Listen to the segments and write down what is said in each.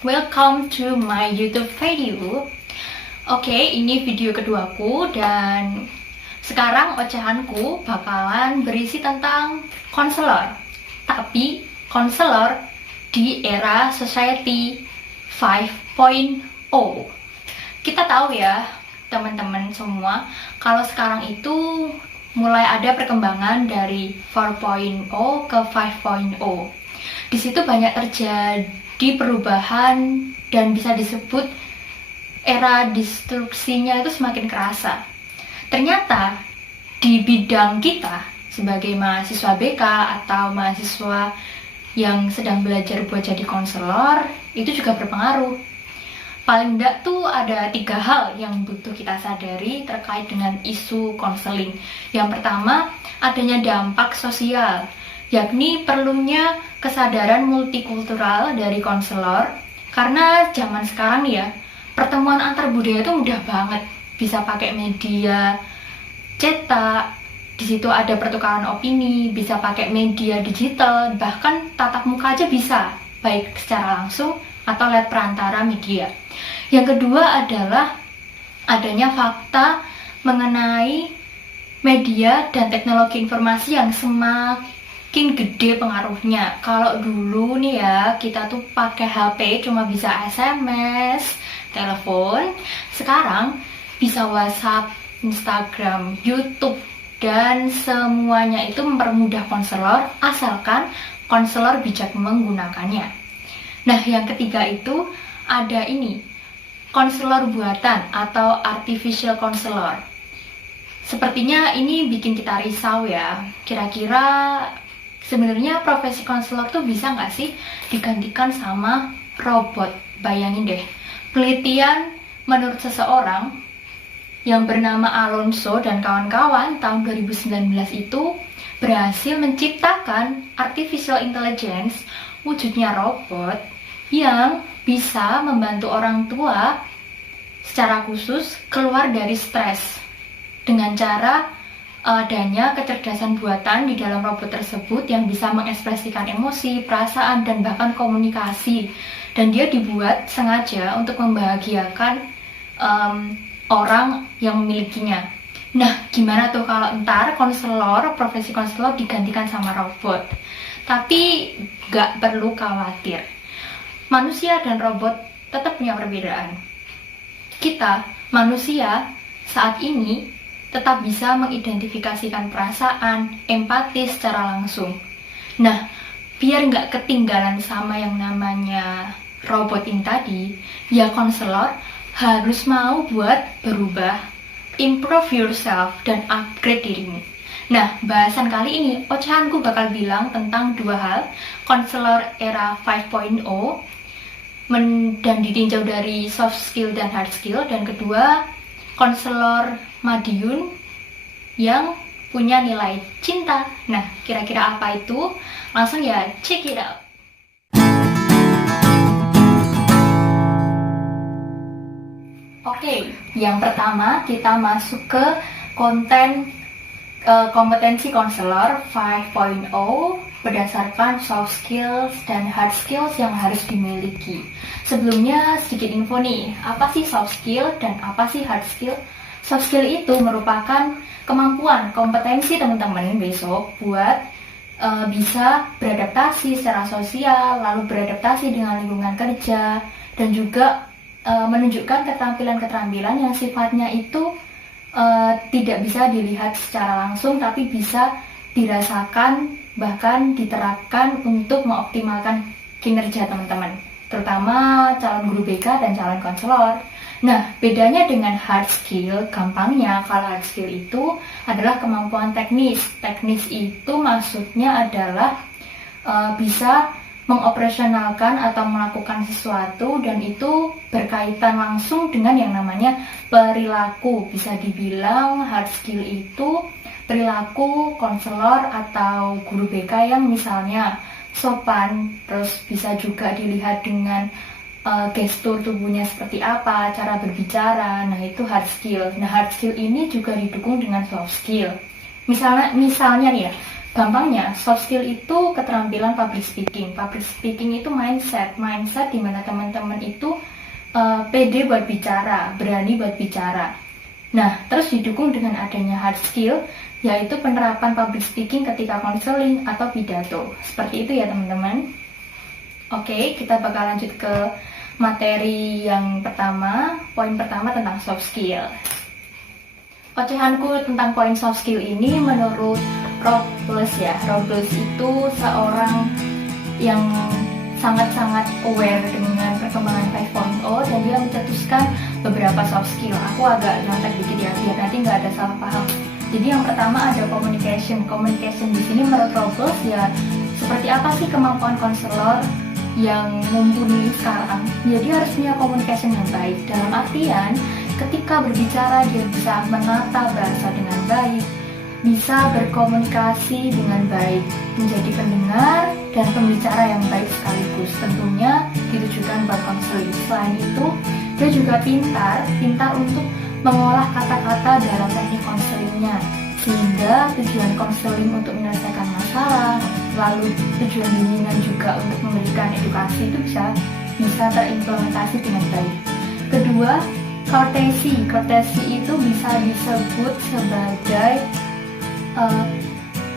welcome to my YouTube video. Oke, ini video keduaku dan sekarang ocehanku bakalan berisi tentang konselor. Tapi konselor di era Society 5.0. Kita tahu ya, teman-teman semua, kalau sekarang itu mulai ada perkembangan dari 4.0 ke 5.0. Di situ banyak terjadi perubahan dan bisa disebut era disrupsinya itu semakin kerasa. Ternyata di bidang kita sebagai mahasiswa BK atau mahasiswa yang sedang belajar buat jadi konselor itu juga berpengaruh. Paling enggak tuh ada 3 hal yang butuh kita sadari terkait dengan isu konseling. Yang pertama, adanya dampak sosial, yakni perlunya kesadaran multikultural dari konselor. Karena zaman sekarang ya, pertemuan antar budaya itu mudah banget. Bisa pakai media cetak, di situ ada pertukaran opini, bisa pakai media digital, bahkan tatap muka aja bisa, baik secara langsung atau lewat perantara media. Yang kedua adalah adanya fakta mengenai media dan teknologi informasi yang semakin gede pengaruhnya. Kalau dulu nih ya, kita tuh pakai HP cuma bisa SMS, telepon. Sekarang bisa WhatsApp, Instagram, YouTube, dan semuanya itu mempermudah konselor asalkan konselor bijak menggunakannya. Nah, yang ketiga itu ada ini, konselor buatan atau artificial counselor. Sepertinya ini bikin kita risau ya. Kira-kira sebenarnya profesi konselor tuh bisa nggak sih digantikan sama robot? Bayangin deh, penelitian menurut seseorang yang bernama Alonso dan kawan-kawan tahun 2019 itu berhasil menciptakan artificial intelligence, wujudnya robot yang bisa membantu orang tua secara khusus keluar dari stres dengan cara adanya kecerdasan buatan di dalam robot tersebut yang bisa mengekspresikan emosi, perasaan, dan bahkan komunikasi. Dan dia dibuat sengaja untuk membahagiakan orang yang memilikinya. Nah, gimana tuh kalau ntar konselor, profesi konselor digantikan sama robot? Tapi gak perlu khawatir. Manusia dan robot tetap punya perbedaan. Kita, manusia, saat ini tetap bisa mengidentifikasikan perasaan, empati secara langsung. Nah, biar nggak ketinggalan sama yang namanya robot ini tadi, ya konselor harus mau buat berubah, improve yourself, dan upgrade dirimu. Nah, bahasan kali ini, ocehanku bakal bilang tentang 2 hal, konselor era 5.0, dan ditinjau dari soft skill dan hard skill. Dan kedua, konselor Madiun yang punya nilai cinta. Nah, kira-kira apa itu? Langsung ya, check it out. Oke, yang pertama kita masuk ke konten kompetensi konselor 5.0 berdasarkan soft skills dan hard skills yang harus dimiliki. Sebelumnya sedikit info nih, apa sih soft skill dan apa sih hard skill? Soft skill itu merupakan kemampuan, kompetensi teman-teman besok buat bisa beradaptasi secara sosial, lalu beradaptasi dengan lingkungan kerja, dan juga menunjukkan keterampilan-keterampilan yang sifatnya itu tidak bisa dilihat secara langsung, tapi bisa dirasakan, bahkan diterapkan untuk mengoptimalkan kinerja teman-teman, terutama calon guru BK dan calon konselor. Nah, bedanya dengan hard skill, gampangnya kalau hard skill itu adalah kemampuan teknis. Teknis itu maksudnya adalah bisa mengoperasionalkan atau melakukan sesuatu, dan itu berkaitan langsung dengan yang namanya perilaku. Bisa dibilang hard skill itu perilaku konselor atau guru BK yang misalnya sopan, terus bisa juga dilihat dengan gestur tubuhnya seperti apa, cara berbicara. Nah, itu hard skill. Nah, hard skill ini juga didukung dengan soft skill. Misalnya nih ya, Gampangnya, soft skill itu keterampilan public speaking. Public speaking itu mindset di mana teman-teman itu pede buat bicara, berani buat bicara. Nah, terus didukung dengan adanya hard skill, yaitu penerapan public speaking ketika konseling atau pidato. Seperti itu ya teman-teman. Oke, kita bakal lanjut ke materi yang pertama. Poin pertama tentang soft skill. Ocehanku tentang poin soft skill ini menurut Robles ya. Robles itu seorang yang sangat-sangat aware dengan perkembangan 5.0 dan dia mencetuskan beberapa soft skill. Aku agak nyontek dikit ya, biar nanti nggak ada salah paham. Jadi yang pertama ada communication. Communication di sini menurut Robles ya, seperti apa sih kemampuan konselor yang mumpuni sekarang? Ya, dia harus punya communication yang baik. Dalam artian, ketika berbicara dia bisa menata bahasa dengan baik, bisa berkomunikasi dengan baik, menjadi pendengar dan pembicara yang baik sekaligus. Tentunya ditujukan buat konseling. Selain itu, dia juga pintar untuk mengolah kata-kata dalam teknik konselingnya, sehingga tujuan konseling untuk menyelesaikan masalah, lalu tujuan bimbingan juga untuk memberikan edukasi itu bisa terimplementasi dengan baik. Kedua, courtesy. Courtesy itu bisa disebut sebagai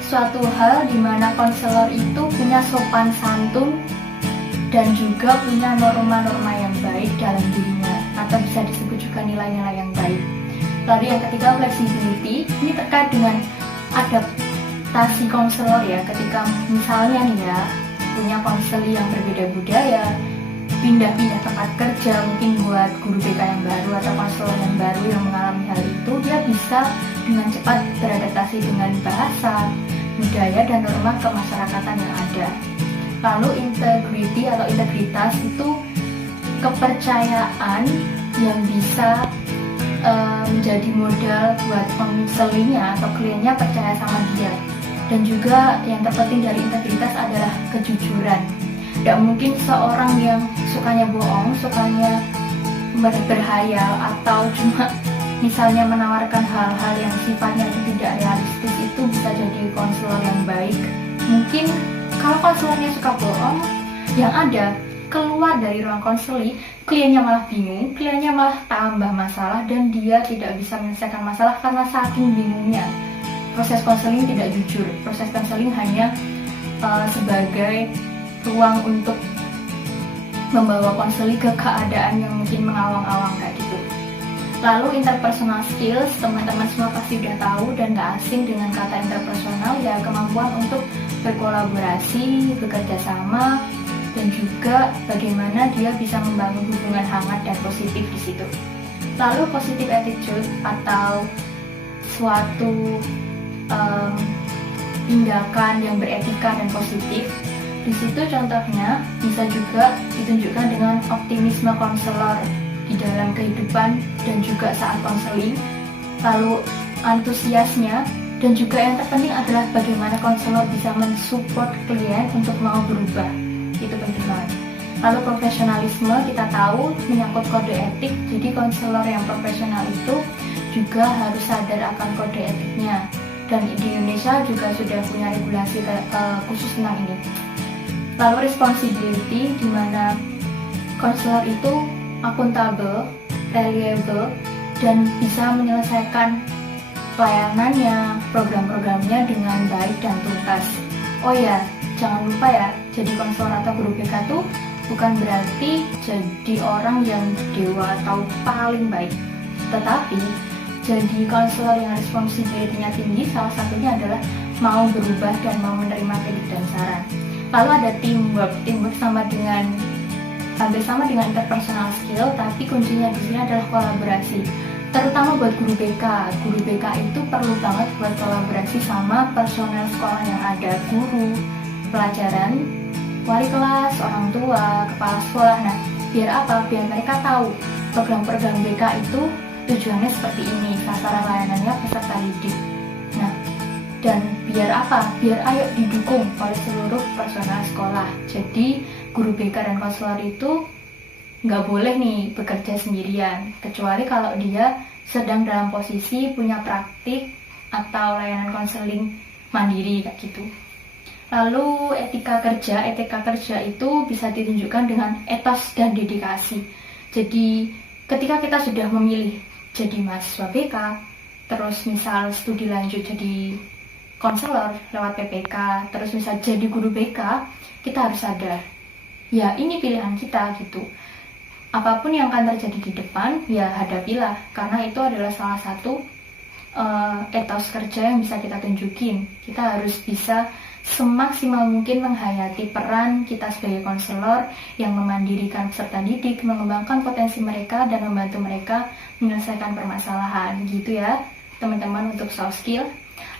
suatu hal di mana konselor itu punya sopan santun dan juga punya norma-norma yang baik dalam dirinya, atau bisa disebut juga nilai-nilai yang baik. Lalu yang ketiga, flexibility. Ini terkait dengan adaptasi konselor ya, ketika misalnya nih ya, punya konseli yang berbeda budaya, pindah-pindah tempat kerja, mungkin buat guru BK yang baru atau konselor yang baru yang mengalami hal itu, dia bisa dengan cepat beradaptasi dengan bahasa, budaya, dan norma kemasyarakatan yang ada. Lalu integrity atau integritas itu kepercayaan yang bisa menjadi modal buat konselingnya atau kliennya percaya sama dia. Dan juga yang terpenting dari integritas adalah kejujuran. Tidak mungkin seorang yang sukanya bohong, sukanya berhayal, atau cuma misalnya menawarkan hal-hal yang sifatnya tidak realistis itu bisa jadi konselor yang baik. Mungkin kalau konselornya suka bohong, yang ada keluar dari ruang konseling, kliennya malah bingung, kliennya malah tambah masalah, dan dia tidak bisa menyelesaikan masalah karena saking bingungnya. Proses konseling tidak jujur, proses konseling hanya sebagai ruang untuk membawa konseling ke keadaan yang mungkin mengawang-awang kayak gitu. Lalu interpersonal skills, teman-teman semua pasti udah tahu dan gak asing dengan kata interpersonal, ya kemampuan untuk berkolaborasi, bekerja sama, dan juga bagaimana dia bisa membangun hubungan hangat dan positif di situ. Lalu positive attitude atau suatu tindakan yang beretika dan positif. Di situ contohnya bisa juga ditunjukkan dengan optimisme konselor di dalam kehidupan dan juga saat konseling, lalu antusiasnya, dan juga yang terpenting adalah bagaimana konselor bisa mensupport klien untuk mau berubah. Itu penting banget. Lalu profesionalisme, kita tahu menyangkut kode etik, jadi konselor yang profesional itu juga harus sadar akan kode etiknya, dan di Indonesia juga sudah punya regulasi khusus tentang ini. Lalu responsibility, di mana konselor itu akuntabel, reliable, dan bisa menyelesaikan pelayanannya, program-programnya dengan baik dan tuntas. Oh ya, jangan lupa ya, jadi konselor atau guru BK itu bukan berarti jadi orang yang dewa atau paling baik. Tetapi, jadi konselor yang responsibility-nya tinggi, salah satunya adalah mau berubah dan mau menerima kritik dan saran. Lalu ada teamwork. Teamwork hampir sama dengan interpersonal skill, tapi kuncinya di sini adalah kolaborasi. Terutama buat guru BK. Guru BK itu perlu banget buat kolaborasi sama personel sekolah yang ada, guru, pelajaran, wali kelas, orang tua, kepala sekolah. Nah, biar apa? Biar mereka tahu program-program BK itu tujuannya seperti ini, sasaran layanannya peserta didik. Nah, dan biar apa? Biar ayo didukung oleh seluruh personel sekolah. Jadi guru BK dan konselor itu nggak boleh nih bekerja sendirian, kecuali kalau dia sedang dalam posisi punya praktik atau layanan konseling mandiri kayak gitu. Lalu etika kerja itu bisa ditunjukkan dengan etos dan dedikasi. Jadi ketika kita sudah memilih jadi mahasiswa BK, terus misal studi lanjut jadi konselor lewat PPK, terus misal jadi guru BK, kita harus sadar, ya ini pilihan kita gitu. Apapun yang akan terjadi di depan, ya hadapilah, karena itu adalah salah satu etos kerja yang bisa kita tunjukin. Kita harus bisa semaksimal mungkin menghayati peran kita sebagai konselor yang memandirikan peserta didik, mengembangkan potensi mereka dan membantu mereka menyelesaikan permasalahan gitu ya teman-teman untuk soft skill.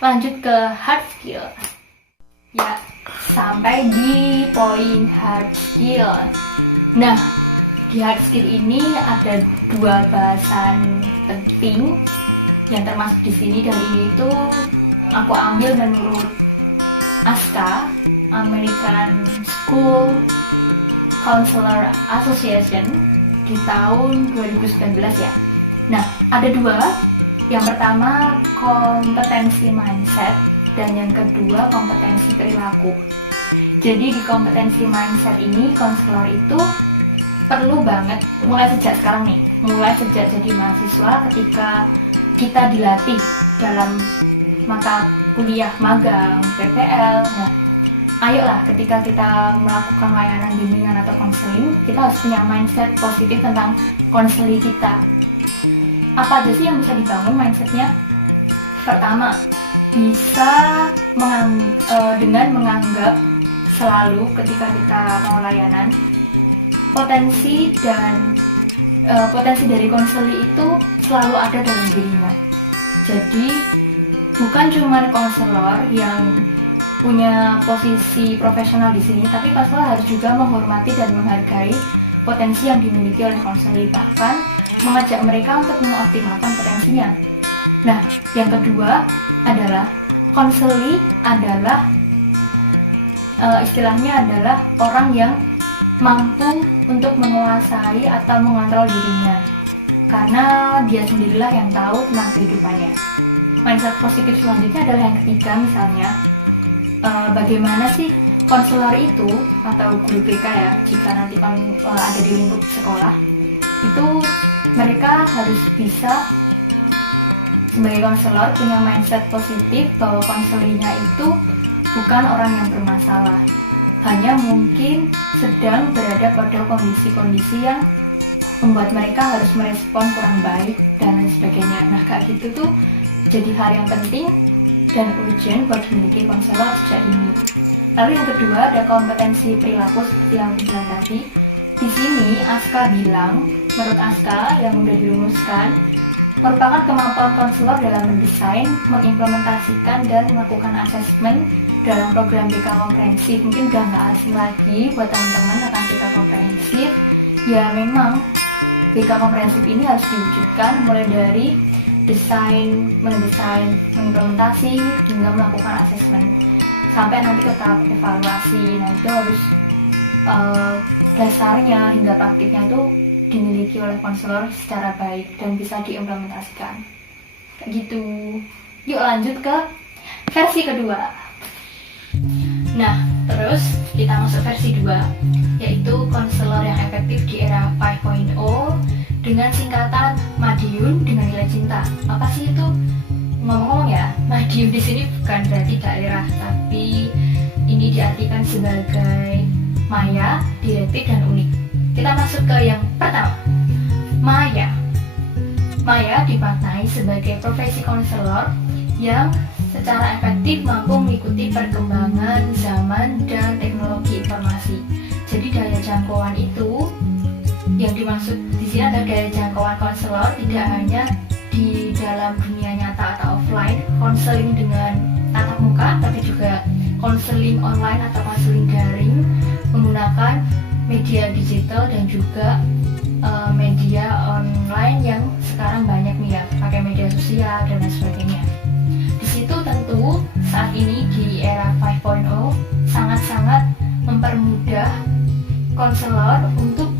Lanjut ke hard skill. Ya, sampai di poin hard skill. Nah, di hard skill ini ada 2 bahasan penting yang termasuk di sini, dan ini itu aku ambil menurut ASCA, American School Counselor Association, di tahun 2019 ya. Nah, ada 2. Yang pertama kompetensi mindset, dan yang kedua kompetensi perilaku. Jadi di kompetensi mindset ini, konselor itu perlu banget mulai sejak sekarang nih, mulai sejak jadi mahasiswa, ketika kita dilatih dalam mata kuliah magang, PPL. Nah, ayolah ketika kita melakukan layanan bimbingan atau konseling, kita harus punya mindset positif tentang konseling kita. Apa aja sih yang bisa dibangun mindsetnya? Pertama, bisa dengan menganggap selalu ketika kita mau layanan, potensi dari konseling itu selalu ada dalam dirinya. Jadi bukan cuma konselor yang punya posisi profesional di sini, tapi konselor harus juga menghormati dan menghargai potensi yang dimiliki oleh konselor, bahkan mengajak mereka untuk mengoptimalkan potensinya. Nah, yang kedua adalah konselor adalah istilahnya adalah orang yang mampu untuk menguasai atau mengontrol dirinya, karena dia sendirilah yang tahu tentang kehidupannya. Mindset positif selanjutnya adalah yang ketiga, misalnya bagaimana sih konselor itu atau guru BK ya, jika nanti ada di lingkup sekolah, itu mereka harus bisa sebagai konselor punya mindset positif bahwa konselornya itu bukan orang yang bermasalah, hanya mungkin sedang berada pada kondisi-kondisi yang membuat mereka harus merespon kurang baik dan lain sebagainya. Nah, kayak gitu tuh jadi hal yang penting dan urgent buat dimiliki konselor sejak dini. Lalu yang kedua ada kompetensi perilaku seperti yang aku bilang tadi. Di sini ASCA bilang, menurut ASCA yang sudah dirumuskan, merupakan kemampuan konselor dalam mendesain, mengimplementasikan dan melakukan asesmen dalam program BK komprehensif. Mungkin udah nggak asing lagi buat teman-teman tentang BK komprehensif. Ya memang BK komprehensif ini harus diwujudkan mulai dari desain, mendesain, mengimplementasi, hingga melakukan asesmen sampai nanti ke tahap evaluasi. Nah, itu harus dasarnya hingga praktiknya itu dimiliki oleh konselor secara baik dan bisa diimplementasikan. Kayak gitu. Yuk lanjut ke versi kedua. Nah, terus kita masuk versi 2, yaitu konselor yang efektif di era 5.0 dengan singkatan Madiun dengan nilai cinta. Apa sih itu? Ngomong-ngomong ya, Madiun di sini bukan berarti daerah, tapi ini diartikan sebagai maya, direktif, dan unik. Kita masuk ke yang pertama, maya. Maya dimaknai sebagai profesi konselor yang secara efektif mampu mengikuti perkembangan zaman dan teknologi informasi. Jadi daya jangkauan itu yang dimaksud di sini adalah daya jangkauan konselor tidak hanya di dalam dunia nyata atau offline, konseling dengan tatap muka, tapi juga konseling online atau konseling daring menggunakan media digital dan juga media online yang sekarang banyak nih ya, pakai media sosial dan lain sebagainya. Di situ tentu saat ini di era 5.0 sangat-sangat mempermudah konselor untuk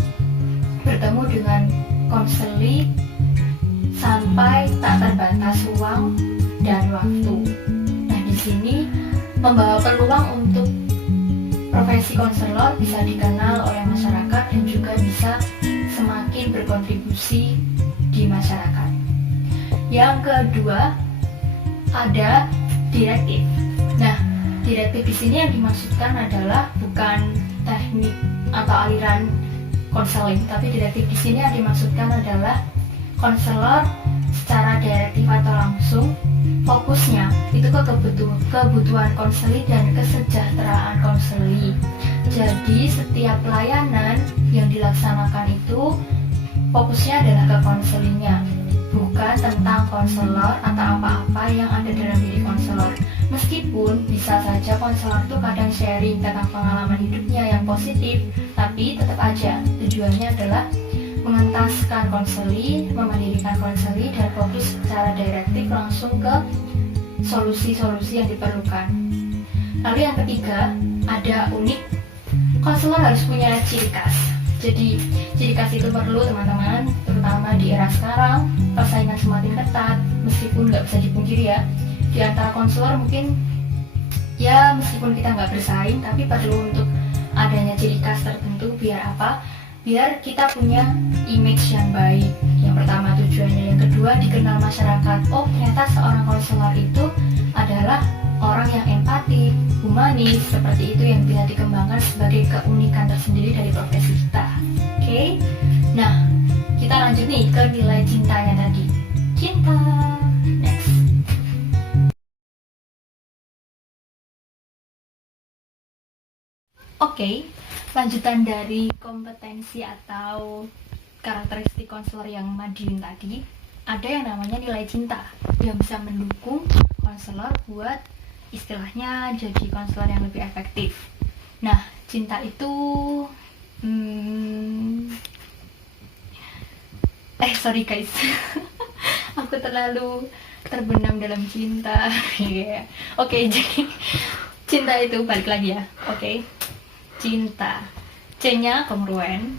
bertemu dengan konseli sampai tak terbatas ruang dan waktu. Nah, di sini membawa peluang untuk profesi konselor bisa dikenal oleh masyarakat dan juga bisa semakin berkontribusi di masyarakat. Yang kedua, ada direktif. Nah, direktif di sini yang dimaksudkan adalah bukan teknik atau aliran konseling, tapi direktif di sini yang dimaksudkan adalah konselor secara direktif atau langsung fokusnya itu ke kebutuhan konseli dan kesejahteraan konseli. Jadi setiap pelayanan yang dilaksanakan itu fokusnya adalah ke konselingnya, bukan tentang konselor atau apa-apa yang ada dalam diri konselor. Meskipun bisa saja konselor itu kadang sharing tentang pengalaman hidupnya yang positif, tapi tetap aja tujuannya adalah mengentaskan konseli, memandirikan konseli, dan fokus secara direktif langsung ke solusi-solusi yang diperlukan. Lalu yang ketiga, ada unik. Konselor harus punya ciri khas. Jadi ciri khas itu perlu teman-teman, terutama di era sekarang, persaingan semakin ketat, meskipun nggak bisa dipungkiri ya. Di antara konselor mungkin, ya meskipun kita nggak bersaing, tapi perlu untuk adanya ciri khas tertentu, biar apa? Biar kita punya image yang baik. Yang pertama tujuannya, yang kedua dikenal masyarakat. Oh, ternyata seorang konselor itu adalah orang yang empatik, humanis, seperti itu yang bisa dikembangkan sebagai keunikan tersendiri dari profesi kita. Oke? Nah, kita lanjut nih ke nilai cintanya tadi. Cinta. Next. Oke. Lanjutan dari kompetensi atau karakteristik konselor yang Madiun tadi, ada yang namanya nilai cinta yang bisa mendukung konselor buat istilahnya jadi konselor yang lebih efektif. Nah, cinta itu sorry guys aku terlalu terbenam dalam cinta. Yeah. Oke, jadi cinta itu balik lagi ya. Oke. Cinta, C-nya kongruen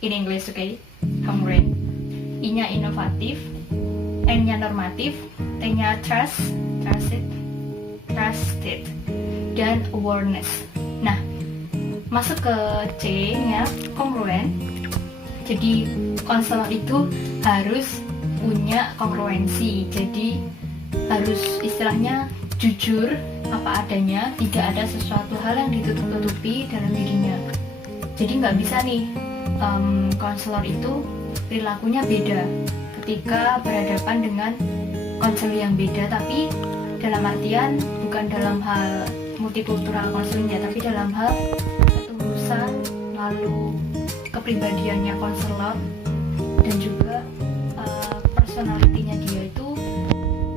in English, okay? Kongruen. I-nya inovatif, N-nya normatif, T-nya trusted, dan awareness. Nah, masuk ke C-nya kongruen. Jadi konselor itu harus punya kongruensi. Jadi harus istilahnya jujur apa adanya, tidak ada sesuatu hal yang ditutup-tutupi dalam dirinya. Jadi nggak bisa nih konselor itu perilakunya beda ketika berhadapan dengan konselor yang beda, tapi dalam artian bukan dalam hal multikultural konselingnya, tapi dalam hal ketulusan, lalu kepribadiannya konselor, dan juga personalitinya dia itu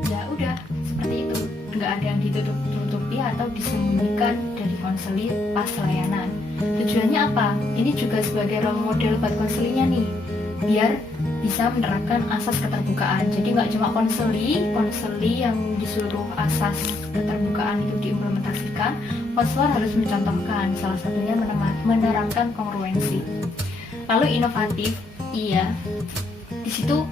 ya udah seperti itu, nggak ada yang ditutup-tutupi atau disembunyikan dari konseling pas layanan. Tujuannya apa? Ini juga sebagai role model buat konselingnya nih, biar bisa menerapkan asas keterbukaan. Jadi nggak cuma konseli yang disuruh asas keterbukaan itu diimplementasikan, konselor harus mencontohkan, salah satunya menerapkan kongruensi. Lalu inovatif, iya, di situ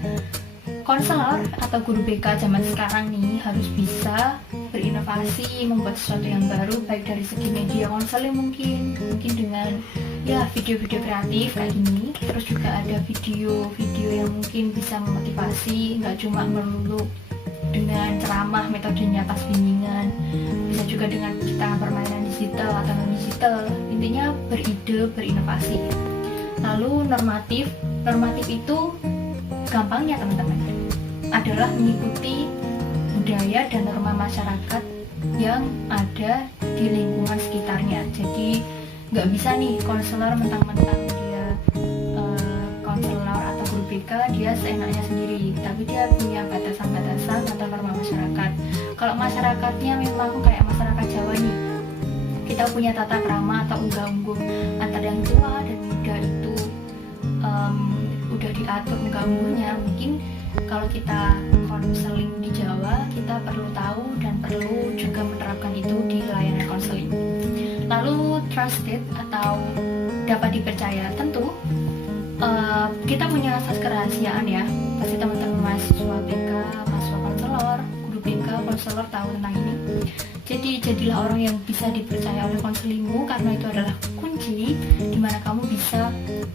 konselor atau guru BK zaman sekarang nih harus bisa berinovasi, membuat sesuatu yang baru, baik dari segi media konseling mungkin dengan ya video-video kreatif kayak gini. Terus juga ada video-video yang mungkin bisa memotivasi, nggak cuma melulu dengan ceramah metodenya tas bimbingan, bisa juga dengan kita permainan digital atau non digital. Intinya beride, berinovasi. Lalu normatif itu gampangnya teman-teman adalah mengikuti budaya dan norma masyarakat yang ada di lingkungan sekitarnya. Jadi nggak bisa nih konselor mentang-mentang dia konselor atau guru BK dia seenaknya sendiri, tapi dia punya batasan-batasan atau norma masyarakat. Kalau masyarakatnya memang kayak masyarakat Jawa nih, kita punya tata krama atau unggah-ungguh antara yang tua dan muda itu udah diatur unggah-ungguhnya. Mungkin kalau kita konseling di Jawa, kita perlu tahu dan perlu juga menerapkan itu di layanan konseling. Lalu trusted atau dapat dipercaya, tentu kita punya asas kerahasiaan ya. Pasti teman-teman mahasiswa BK, mahasiswa konselor, guru BK, konselor tahu tentang ini. Jadi jadilah orang yang bisa dipercaya oleh konselingmu, karena itu adalah kunci dimana kamu bisa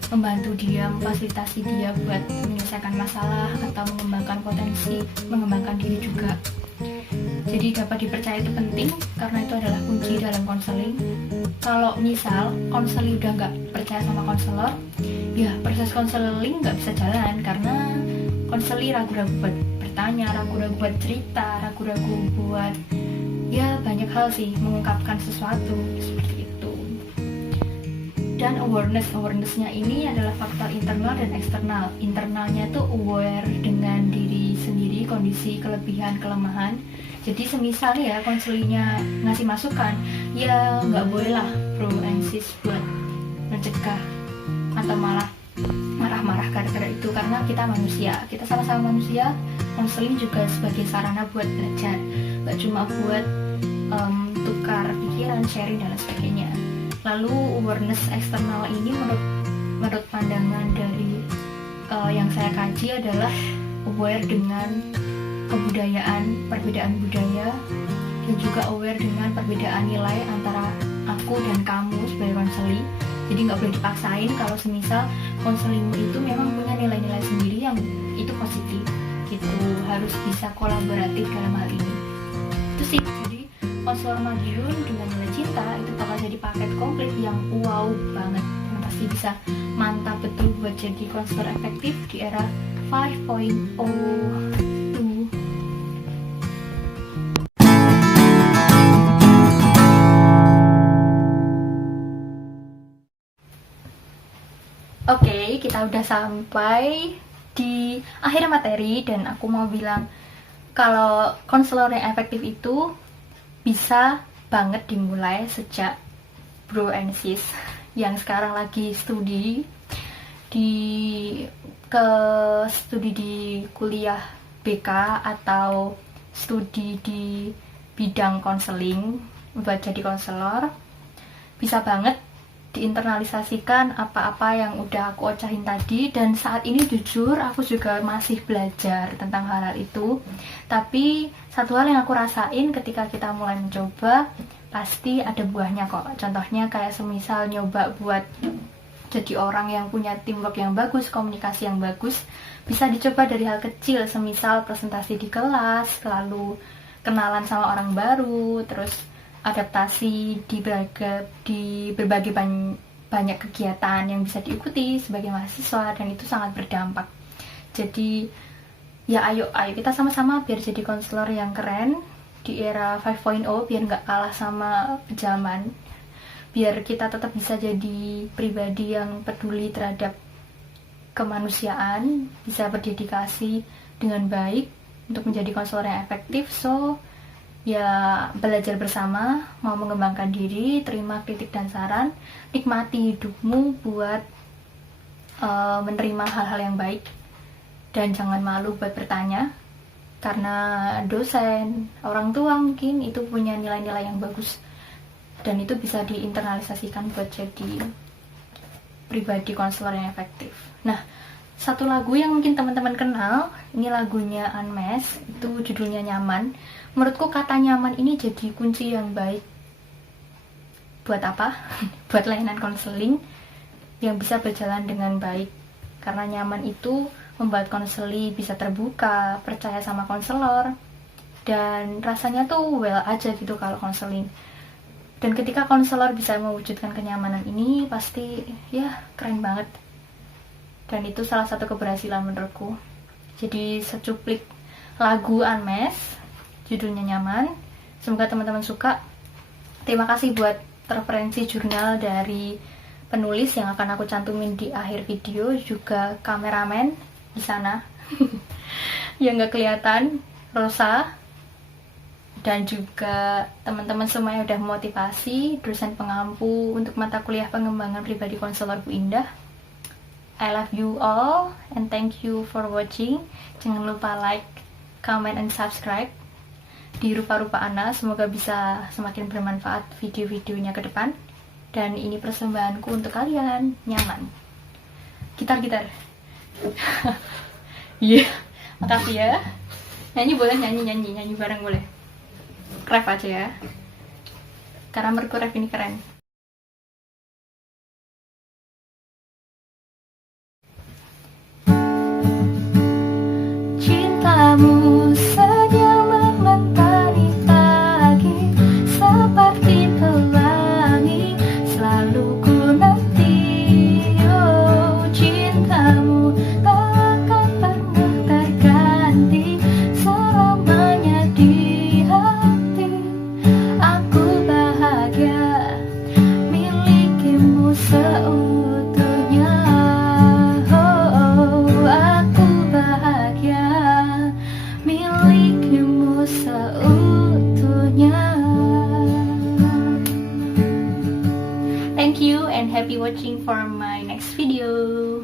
membantu dia, memfasilitasi dia buat menyelesaikan masalah atau mengembangkan potensi, mengembangkan diri juga. Jadi dapat dipercaya itu penting karena itu adalah kunci dalam konseling. Kalau misal konseling udah nggak percaya sama konselor, ya proses konseling nggak bisa jalan karena konseling ragu-ragu buat bertanya, ragu-ragu buat cerita, ragu-ragu buat ya banyak hal sih, mengungkapkan sesuatu seperti itu. Dan awarenessnya ini adalah faktor internal dan eksternal. Internalnya tuh aware dengan diri sendiri, kondisi kelebihan kelemahan. Jadi semisal ya konselingnya ngasih masukan, ya nggak boleh lah bro and sis buat mencegah atau malah marah-marah gara-gara itu, karena kita manusia, kita sama-sama manusia. Konseling juga sebagai sarana buat belajar, nggak cuma buat tukar pikiran, sharing dan lain sebagainya. Lalu awareness eksternal ini menurut pandangan dari yang saya kaji adalah aware dengan kebudayaan, perbedaan budaya, dan juga aware dengan perbedaan nilai antara aku dan kamu sebagai konseling. Jadi nggak boleh dipaksain kalau semisal konselingmu itu memang punya nilai-nilai sendiri yang itu positif gitu, harus bisa kolaboratif dalam hal ini. Itu sih, jadi konselor Madiun dengan nilai cinta itu bakal jadi paket komplit yang wow banget, yang pasti bisa mantap betul buat jadi konselor efektif di era 5.0. Oke, kita udah sampai di akhir materi dan aku mau bilang kalau konselor yang efektif itu bisa banget dimulai sejak bro and sis yang sekarang lagi studi di kuliah BK atau studi di bidang konseling buat jadi konselor. Bisa banget diinternalisasikan apa-apa yang udah aku ocahin tadi, dan saat ini jujur aku juga masih belajar tentang hal-hal itu. Tapi satu hal yang aku rasain ketika kita mulai mencoba, pasti ada buahnya kok. Contohnya kayak semisal nyoba buat jadi orang yang punya teamwork yang bagus, komunikasi yang bagus, bisa dicoba dari hal kecil, semisal presentasi di kelas, lalu kenalan sama orang baru, terus adaptasi di berbagai banyak kegiatan yang bisa diikuti sebagai mahasiswa, dan itu sangat berdampak. Jadi ya ayo kita sama-sama biar jadi konselor yang keren di era 5.0, biar nggak kalah sama zaman, biar kita tetap bisa jadi pribadi yang peduli terhadap kemanusiaan, bisa berdedikasi dengan baik untuk menjadi konselor yang efektif. So ya belajar bersama, mau mengembangkan diri, terima kritik dan saran, nikmati hidupmu buat menerima hal-hal yang baik, dan jangan malu buat bertanya, karena dosen, orang tua mungkin itu punya nilai-nilai yang bagus dan itu bisa diinternalisasikan buat jadi pribadi konselor yang efektif. Nah, satu lagu yang mungkin teman-teman kenal, ini lagunya Unmesh, itu judulnya Nyaman. Menurutku kata nyaman ini jadi kunci yang baik. Buat apa? Buat layanan konseling yang bisa berjalan dengan baik. Karena nyaman itu membuat konseling bisa terbuka, percaya sama konselor, dan rasanya tuh well aja gitu kalau konseling. Dan ketika konselor bisa mewujudkan kenyamanan ini, pasti ya keren banget. Dan itu salah satu keberhasilan menurutku. Jadi secuplik lagu Unmesh, judulnya Nyaman. Semoga teman-teman suka. Terima kasih buat referensi jurnal dari penulis yang akan aku cantumin di akhir video, juga kameramen di sana yang nggak kelihatan, Rosa, dan juga teman-teman semua yang udah memotivasi, dosen pengampu untuk mata kuliah pengembangan pribadi konselor Bu Indah. I love you all and thank you for watching. Jangan lupa like, comment, and subscribe di Rupa-Rupa Ana. Semoga bisa semakin bermanfaat video-videonya ke depan. Dan ini persembahanku untuk kalian. Nyaman. Gitar-gitar. Iya, makasih ya. Nyanyi boleh, nyanyi bareng boleh. Ref aja ya. karena menurutku ref ini keren. Cintamu sedang mementari pagi seperti pelangi, selalu ku nanti. Oh, cintamu tak akan pernah terganti, selamanya di hati. Aku bahagia milikimu seutuhnya. Oh, aku bahagia milikimu seutuhnya. Thank you and happy watching for my next video.